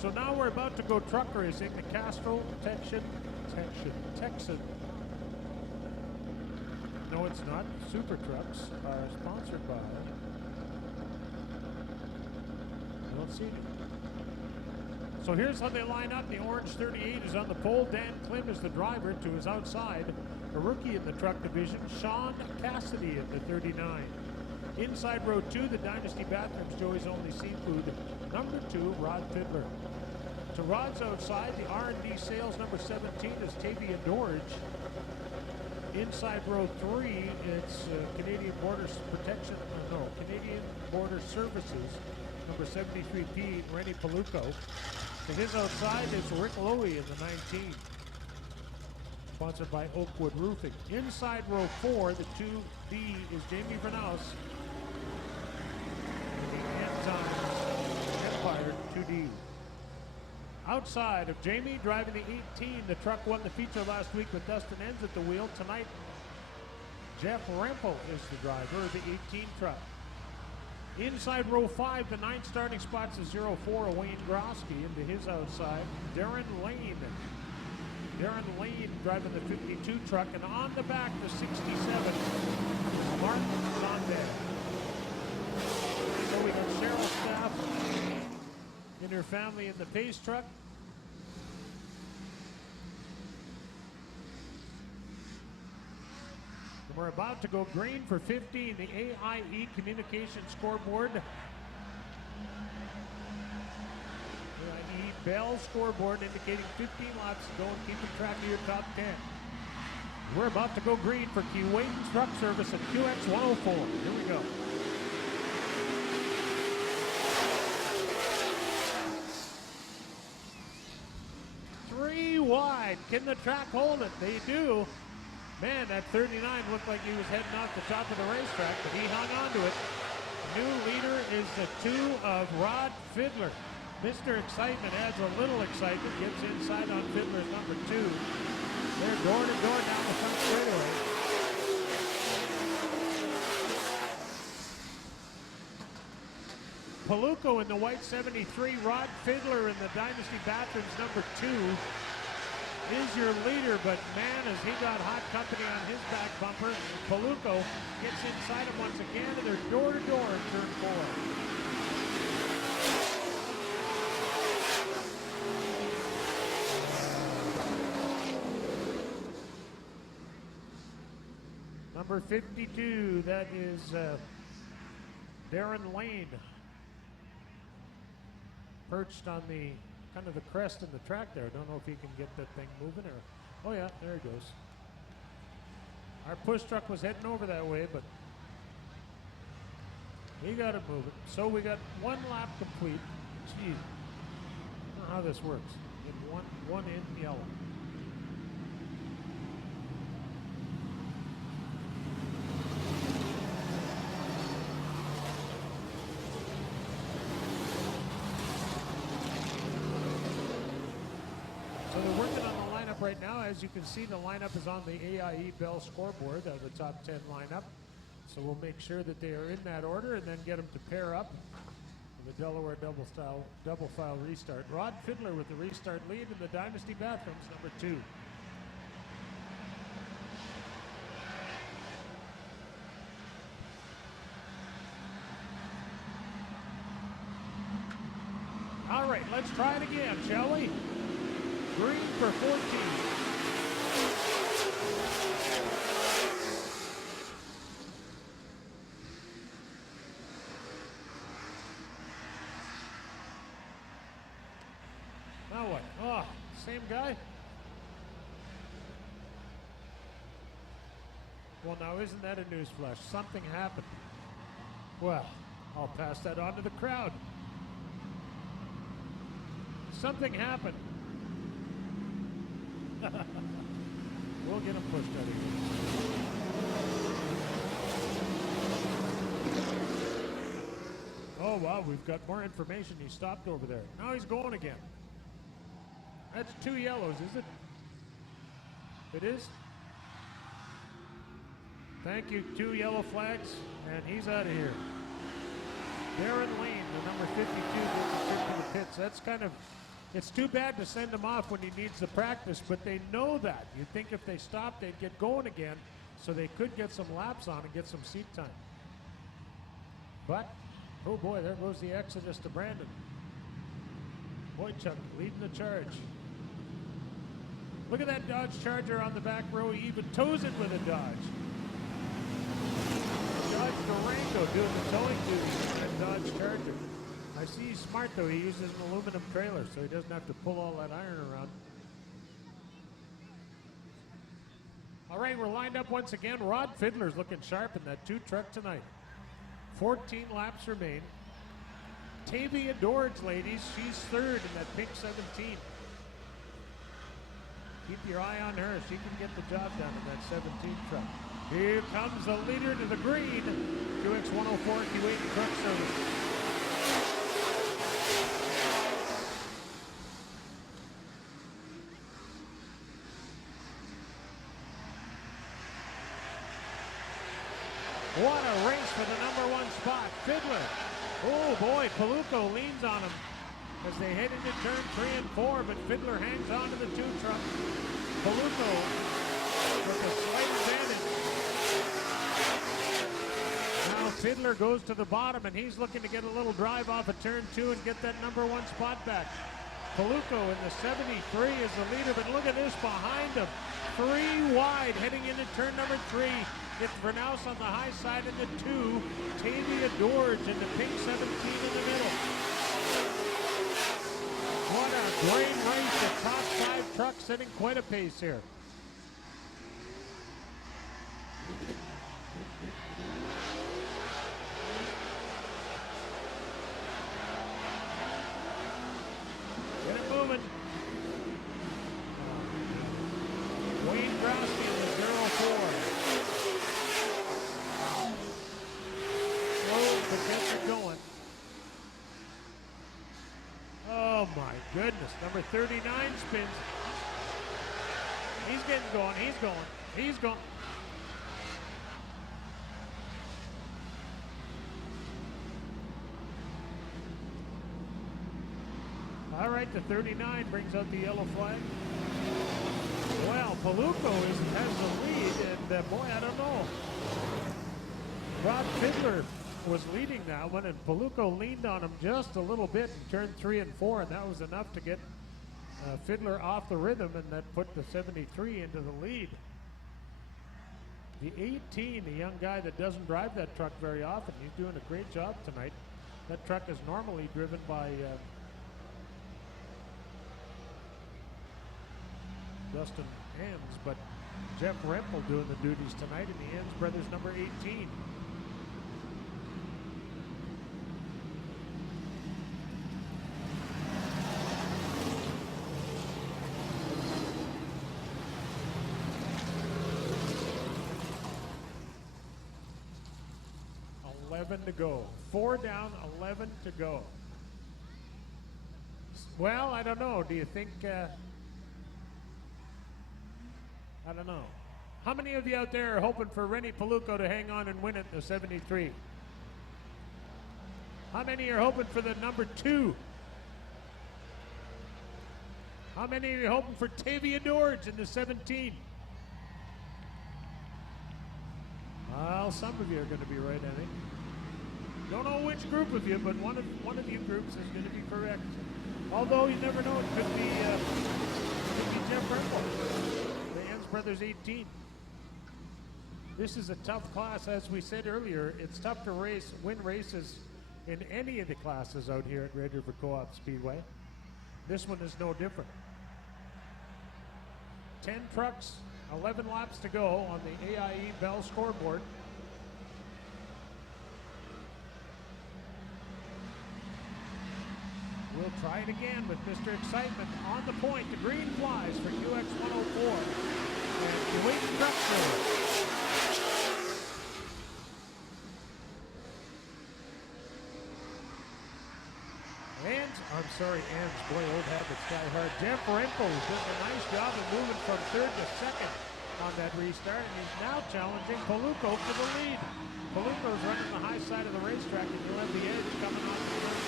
So now we're about to go truck racing. The Castrol Texan. No, it's not. Super Trucks are sponsored by. I don't see it. So here's how they line up. The orange 38 is on the pole. Dan Klim is the driver. To his outside, a rookie in the truck division, Sean Cassidy at the 39. Inside row 2, the Dynasty Bathrooms, Joey's Only Seafood. Number 2, Rod Fiddler. To Rod's outside, the R&D Sales number 17 is Tavian Dorridge. Inside row 3, it's Canadian Border Services, number 73P, Rennie Paluco. To his outside, it's Rick Lowy in the 19. Sponsored by Oakwood Roofing. Inside row 4, the 2B is Jamie Vernaus. And the End Times Empire 2D. Outside of Jamie driving the 18, the truck won the feature last week with Dustin Enns at the wheel. Tonight, Jeff Rempel is the driver of the 18 truck. Inside row 5, the 9 starting spots is 04, Wayne Grosky, and to his outside, Darren Lane. Darren Lane driving the 52 truck, and on the back, the 67, Mark Sondheim. So we got Cheryl Staff and her family in the Pace truck. And we're about to go green for 15, the AIE Communication Scoreboard. AIE Bell Scoreboard indicating 15 laps to go and keeping track of your top 10. We're about to go green for Keewatin Truck Service at QX 104. Here we go. Wide. Can the track hold it? They do. Man, that 39 looked like he was heading off the top of the racetrack, but he hung on to it. New leader is the 2 of Rod Fiddler. Mr. Excitement adds a little excitement, gets inside on Fiddler's number 2. They're door to door down the front straightaway. Paluco in the white 73, Rod Fiddler in the Dynasty Bathrooms number 2. Is your leader, but man, has he got hot company on his back bumper. Paluco gets inside him once again, and they're door to door in turn 4. Number 52, that is Darren Lane. Perched on the kind of the crest in the track there. Don't know if he can get that thing moving or... Oh yeah, there he goes. Our push truck was heading over that way, but he got it moving. So we got 1 lap complete. Gee, I don't know how this works. Get one in yellow. Right now, as you can see, the lineup is on the AIE Bell scoreboard, the top 10 lineup. So we'll make sure that they are in that order and then get them to pair up with the Delaware double file restart. Rod Fiddler with the restart lead in the Dynasty Bathrooms, number 2. All right, let's try it again, shall we? Green for 14. Now what? Oh, same guy? Well, now isn't that a newsflash? Something happened. Well, I'll pass that on to the crowd. Something happened. We'll get him pushed out of here. Oh, wow, we've got more information. He stopped over there. Now he's going again. That's 2 yellows, is it? It is? Thank you, 2 yellow flags, and he's out of here. Darren Lane, the number 52, gets a trip to the pits. That's kind of It's too bad to send him off when he needs the practice, but they know that. You'd think if they stopped, they'd get going again, so they could get some laps on and get some seat time. But, oh boy, there goes the exodus to Brandon. Wojciech leading the charge. Look at that Dodge Charger on the back row. He even tows it with a Dodge. Dodge Durango doing the towing duties on that Dodge Charger. I see he's smart though. He uses an aluminum trailer so he doesn't have to pull all that iron around. All right, we're lined up once again. Rod Fiddler's looking sharp in that 2 truck tonight. 14 laps remain. Tavia Dorge, ladies, she's third in that pink 17. Keep your eye on her. She can get the job done in that 17 truck. Here comes the leader to the green. QX 104 Q80 Truck Service. What a race for the number 1 spot. Fiddler. Oh boy, Paluco leans on him as they head into turn 3 and 4, but Fiddler hangs on to the 2 truck. Paluco with a slight advantage. Now Fiddler goes to the bottom and he's looking to get a little drive off of turn 2 and get that number 1 spot back. Paluco in the 73 is the leader, but look at this behind him. 3 wide heading into turn number 3. It's Vernaus on the high side in the 2. Tavia Dorge in the pink 17 in the middle. What a great race. The top 5 trucks setting quite a pace here. Get it moving. Wayne Grosky in the 04. But gets it going. Oh my goodness. Number 39 spins. He's getting going. He's going. He's going. All right, the 39 brings out the yellow flag. Well, Paluco has the lead, and boy, I don't know. Rod Fiddler was leading that one, and Paluco leaned on him just a little bit in turn 3 and 4, and that was enough to get Fiddler off the rhythm, and that put the 73 into the lead. The 18, the young guy that doesn't drive that truck very often, he's doing a great job tonight. That truck is normally driven by Dustin Enns, but Jeff Rempel doing the duties tonight in the Enns brothers number 18. To go. 4 down, 11 to go. Well, I don't know. Do you think, I don't know. How many of you out there are hoping for Rennie Paluco to hang on and win it in the 73? How many are hoping for the number 2? How many are hoping for Tavia Dorge in the 17? Well, some of you are going to be right, I think. Don't know which group of you, but one of you groups is going to be correct. Although you never know, it could be Jeff Rempel, the Enns Brothers 18. This is a tough class, as we said earlier. It's tough to win races in any of the classes out here at Red River Co-op Speedway. This one is no different. 10 trucks, 11 laps to go on the AIE Bell scoreboard. We'll try it again with Mr. Excitement on the point. The green flies for QX 104. And Kuwait Truck Service. Enns, boy, old habits die hard. Jeff Rempel does a nice job of moving from 3rd to 2nd on that restart, and he's now challenging Paluco for the lead. Paluco's running the high side of the racetrack, and he'll have the edge coming on to turn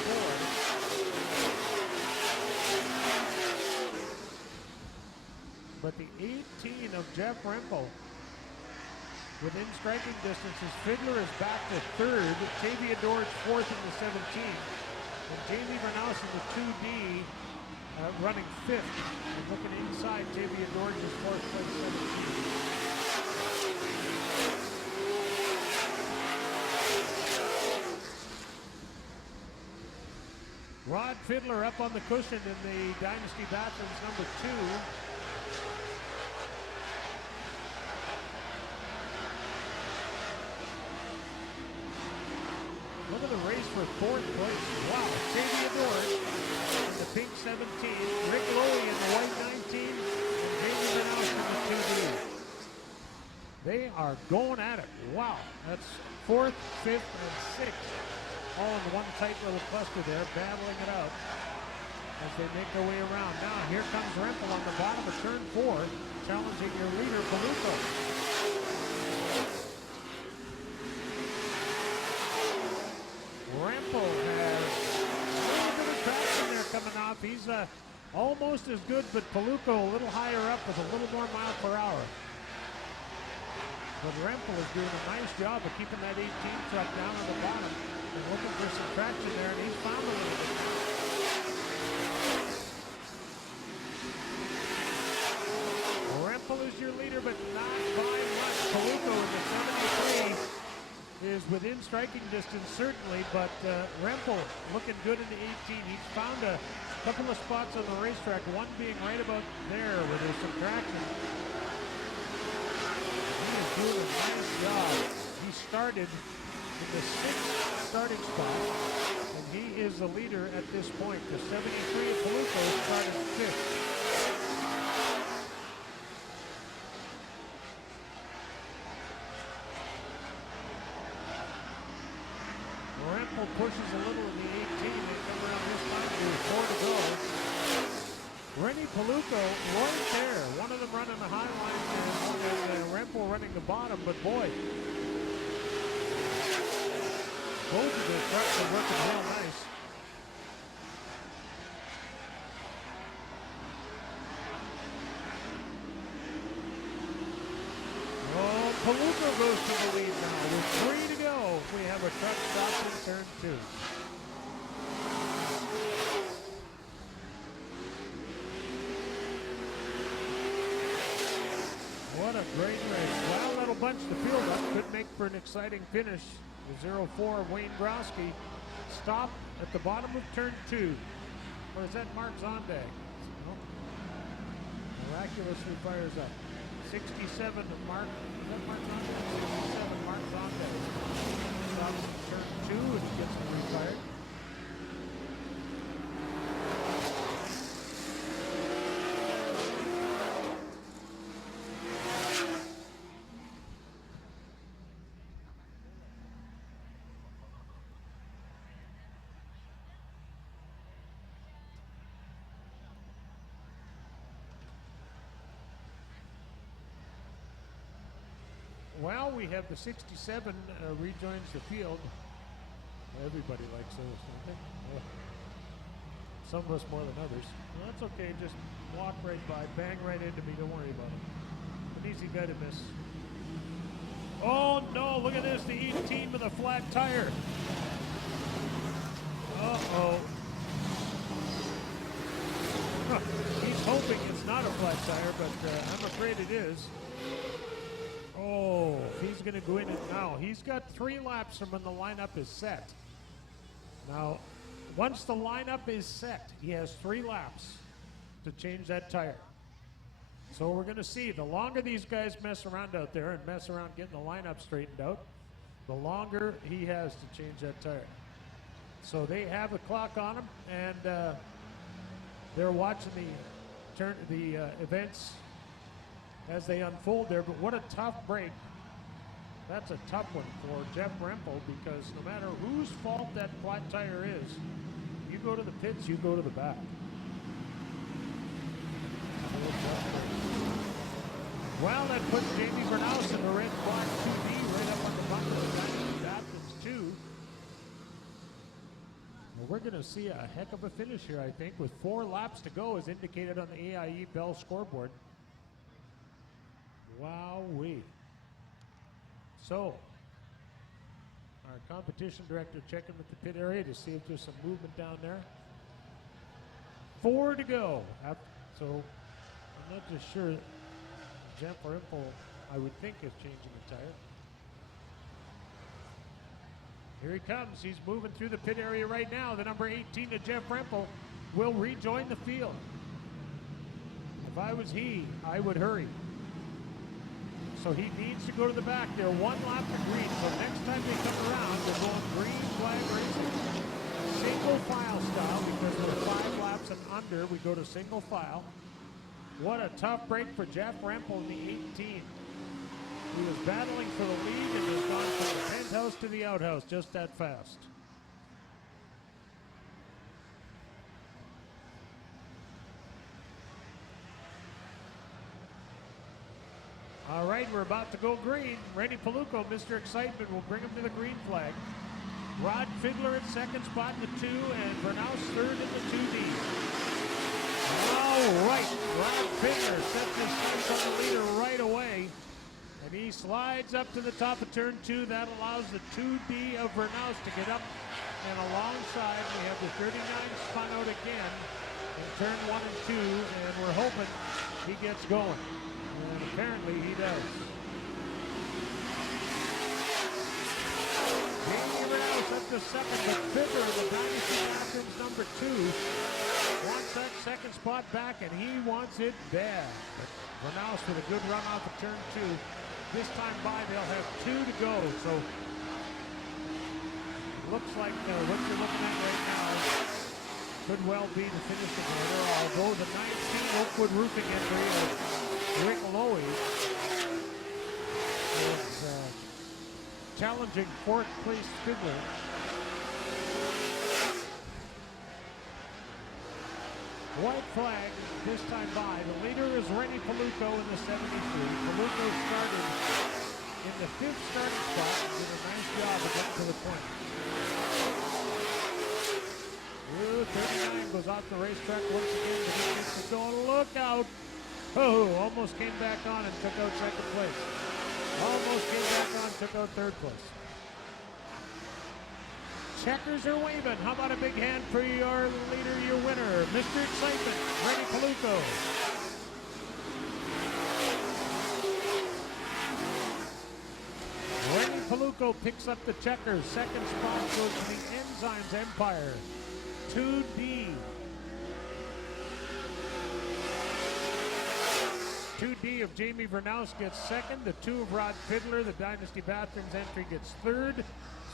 4. but the 18 of Jeff Rempel within striking distance. His Fiddler is back to third. Tavia Dorge fourth in the 17. And Jamie Bernaus in the 2D running fifth. And looking inside, Tavia Dorge is fourth place 17. Rod Fiddler up on the cushion in the Dynasty Bathrooms number 2. Look at the race for fourth place. Wow, Tavia Dorge in the pink 17, Rick Lowy in the white 19, and Jamie Bernaus in the 2D. They are going at it. Wow, that's fourth, fifth, and sixth. All in one tight little cluster there, battling it out as they make their way around. Now, here comes Rempel on the bottom of turn 4, challenging your leader, Paluco. Rempel has a little bit of traction there coming off. He's almost as good, but Paluco a little higher up with a little more mile per hour. But Rempel is doing a nice job of keeping that 18 truck down on the bottom. And looking for some traction there, and he's found a little bit. Rempel is your leader, but not by much. Paluco in the 73 is within striking distance, certainly, but Rempel looking good in the 18. He's found a couple of spots on the racetrack, one being right about there where there's some traction. He is doing a nice job. He started in the 6th starting spot, and he is the leader at this point. The 73 of Paluco started 5th. Rempel pushes a little in the 18. They come around this time. There's 4 to go. Rennie Paluco right there. One of them running the high line and Rempel running the bottom, but boy, both of the trucks are working real nice. Oh, Paluco goes to the lead now. With 3 to go, we have a truck stopped in turn 2. What a great race. Well, that'll bunch the field up. Could make for an exciting finish. The 04 of Wayne Grosky stopped at the bottom of turn 2. Or is that Mark Zonde? No. Miraculously fires up. 67 of Mark. Is that Mark Zonde? 67 Mark Zonde. Stops at turn 2 and he gets him refired. Well, we have the 67 rejoins the field. Everybody likes those, don't they? Oh. Some of us more than others. Well, that's okay. Just walk right by, bang right into me. Don't worry about it. An easy guy to miss. Oh no! Look at this. The 18 with a flat tire. Uh-oh. He's hoping it's not a flat tire, but I'm afraid it is. Oh, he's going to go in it now. He's got 3 laps from when the lineup is set. Now, once the lineup is set, he has 3 laps to change that tire. So we're going to see. The longer these guys mess around out there and mess around getting the lineup straightened out, the longer he has to change that tire. So they have a clock on him, and they're watching the events as they unfold there. But what a tough break. That's a tough one for Jeff Rempel, because no matter whose fault that flat tire is, you go to the pits, you go to the back. Well, that puts Jamie Bernaus in the red quad 2D right up on the bumper of Dynasty Bathrooms 2. Well, we're going to see a heck of a finish here, I think, with 4 laps to go as indicated on the AIE Bell scoreboard. Wowee. So, our competition director checking with the pit area to see if there's some movement down there. 4 to go. So, I'm not just sure. Jeff Rempel, I would think, is changing the tire. Here he comes. He's moving through the pit area right now. The number 18 of Jeff Rempel will rejoin the field. If I was he, I would hurry. So he needs to go to the back. They're 1 lap to green. So next time they come around, they're going green flag racing. Single file style, because we're 5 laps and under, we go to single file. What a tough break for Jeff Rempel in the 18. He was battling for the lead and has gone from the penthouse to the outhouse just that fast. All right, we're about to go green. Rennie Paluco, Mr. Excitement, will bring him to the green flag. Rod Fiddler at second spot in the 2, and Vernaus third in the 2D. All right, Rod Fiddler sets his sights on the leader right away, and he slides up to the top of turn 2. That allows the 2D of Vernaus to get up and alongside. We have the 39 spun out again in turn 1 and 2, and we're hoping he gets going. And apparently he does. Jamie Vernaus up to second, but Fiddler, the Dynasty Bathrooms number 2, wants that second spot back, and he wants it bad. But Vernaus with a good run off of turn 2. This time by, they'll have 2 to go. So looks like what you're looking at right now could well be the finish of the order. Although the 19 Oakwood Roofing entry of Rick Lowy is challenging 4th place Fiddler. White flag this time by. The leader is Rennie Paluco in the 73. Paluco started in the 5th starting spot and did a nice job of getting to the point. Ooh, 39 goes off the racetrack once again, but he gets to go. Look out! Oh, almost came back on and took out second place. Almost came back on, took out 3rd place. Checkers are waving. How about a big hand for your leader, your winner, Mr. Excitement, Rennie Paluco. Rennie Paluco picks up the checkers. Second spot goes to the Enzymes Empire. 2D. 2D of Jamie Vernaus gets second. The 2 of Rod Fiddler, the Dynasty Bathrooms entry, gets 3rd.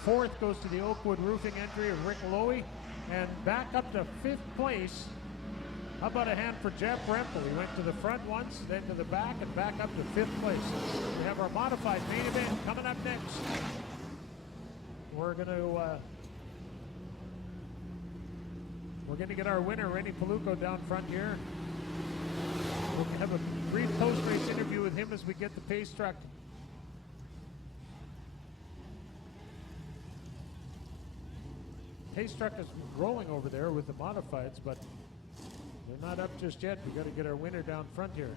4th goes to the Oakwood Roofing entry of Rick Lowy. And back up to 5th place. How about a hand for Jeff Rempel? He went to the front once, then to the back, and back up to 5th place. We have our modified main event coming up next. We're gonna get our winner, Rennie Paluco, down front here. We'll have a brief post-race interview with him as we get the pace truck. Pace truck is rolling over there with the modifieds, but they're not up just yet. We got to get our winner down front here.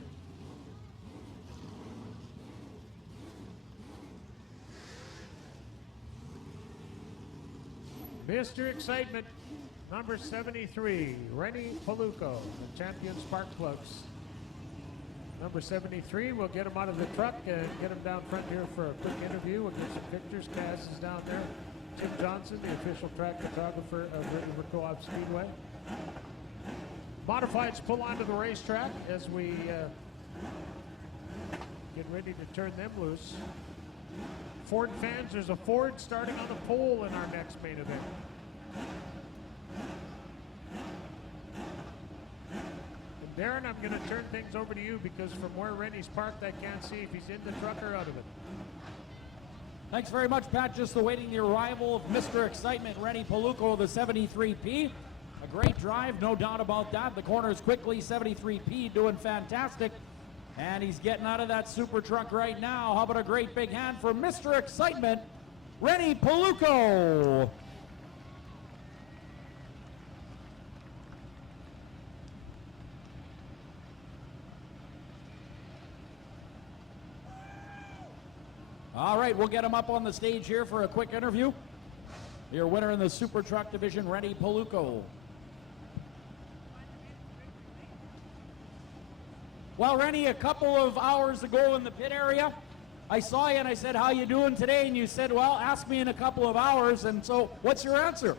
Mr. Excitement, number 73, Rennie Paluco, the champion spark plugs. Number 73, we'll get him out of the truck and get him down front here for a quick interview. We'll get some pictures. Cass is down there. Tim Johnson, the official track photographer of River Co-op Speedway. Modifieds pull onto the racetrack as we get ready to turn them loose. Ford fans, there's a Ford starting on the pole in our next main event. And Darren, I'm going to turn things over to you because from where Rennie's parked, I can't see if he's in the truck or out of it. Thanks very much, Pat. Just awaiting the arrival of Mr. Excitement, Rennie Paluco of the 73P. A great drive, no doubt about that. The corners quickly, 73P doing fantastic. And he's getting out of that super truck right now. How about a great big hand for Mr. Excitement, Rennie Paluco. All right, we'll get him up on the stage here for a quick interview. Your winner in the Super Truck Division, Rennie Paluco. Well, Rennie, a couple of hours ago in the pit area, I saw you and I said, how you doing today? And you said, well, ask me in a couple of hours. And so what's your answer?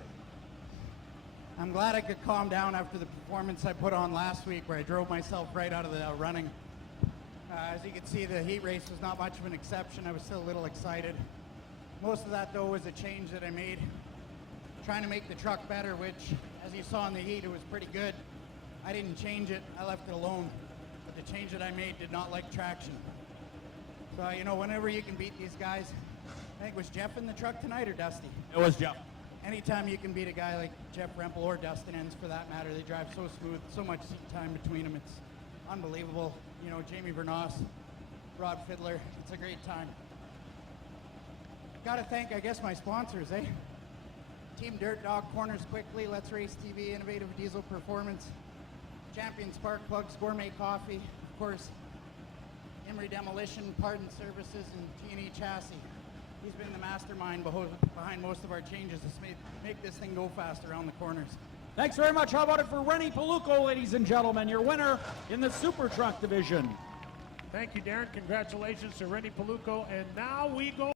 I'm glad I could calm down after the performance I put on last week where I drove myself right out of the running. As you can see, the heat race was not much of an exception. I was still a little excited. Most of that, though, was a change that I made, trying to make the truck better, which, as you saw in the heat, it was pretty good. I didn't change it. I left it alone. But the change that I made did not like traction. So, you know, whenever you can beat these guys, I think, was Jeff in the truck tonight or Dusty? It was Jeff. Anytime you can beat a guy like Jeff Rempel or Dustin Enns for that matter, they drive so smooth, so much seat time between them, it's unbelievable. You know, Jamie Vernos, Rod Fiddler, it's a great time. Gotta thank, I guess, my sponsors, eh? Team Dirt Dog, Corners Quickly, Let's Race TV, Innovative Diesel Performance, Champion Spark Plugs, Gourmet Coffee, of course, Emery Demolition, Pardon Services, and T&E Chassis. He's been the mastermind behind most of our changes to make this thing go fast around the corners. Thanks very much. How about it for Rennie Paluco, ladies and gentlemen, your winner in the Super Truck Division. Thank you, Darren. Congratulations to Rennie Paluco. And now we go.